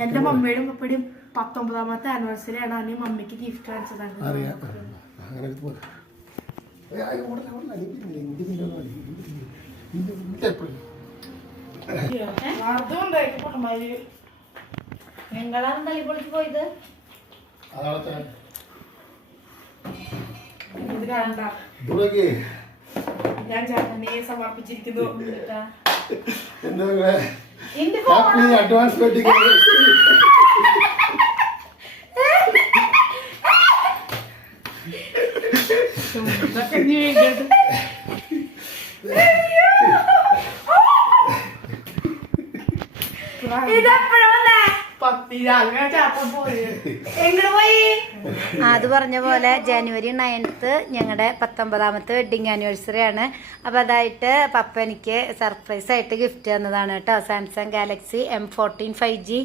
എന്റെ മമ്മിയുടെയും പപ്പയുടെയും 19ാമത്തെ ആനിവേഴ്സറി ആണ് അനി മമ്മിക്ക് ഗിഫ്റ്റ് വാങ്ങിച്ചതാണ്. നിങ്ങളാണ് തല്ലിപ്പൊളിച്ച് പോയത്. ഇത് കണ്ട ഞാൻ ചേട്ടനെ സമർപ്പിച്ചിരിക്കുന്നു. അഡ്വാൻസ് അത് പറഞ്ഞ പോലെ ജനുവരി 9th ഞങ്ങളുടെ 19ാമത്തെ വെഡിങ് ആനിവേഴ്സറി ആണ്. അപ്പോൾ അതായിട്ട് പപ്പ എനിക്ക് സർപ്രൈസ് ആയിട്ട് ഗിഫ്റ്റ് തന്നതാണ് കേട്ടോ. Samsung Galaxy M14 5G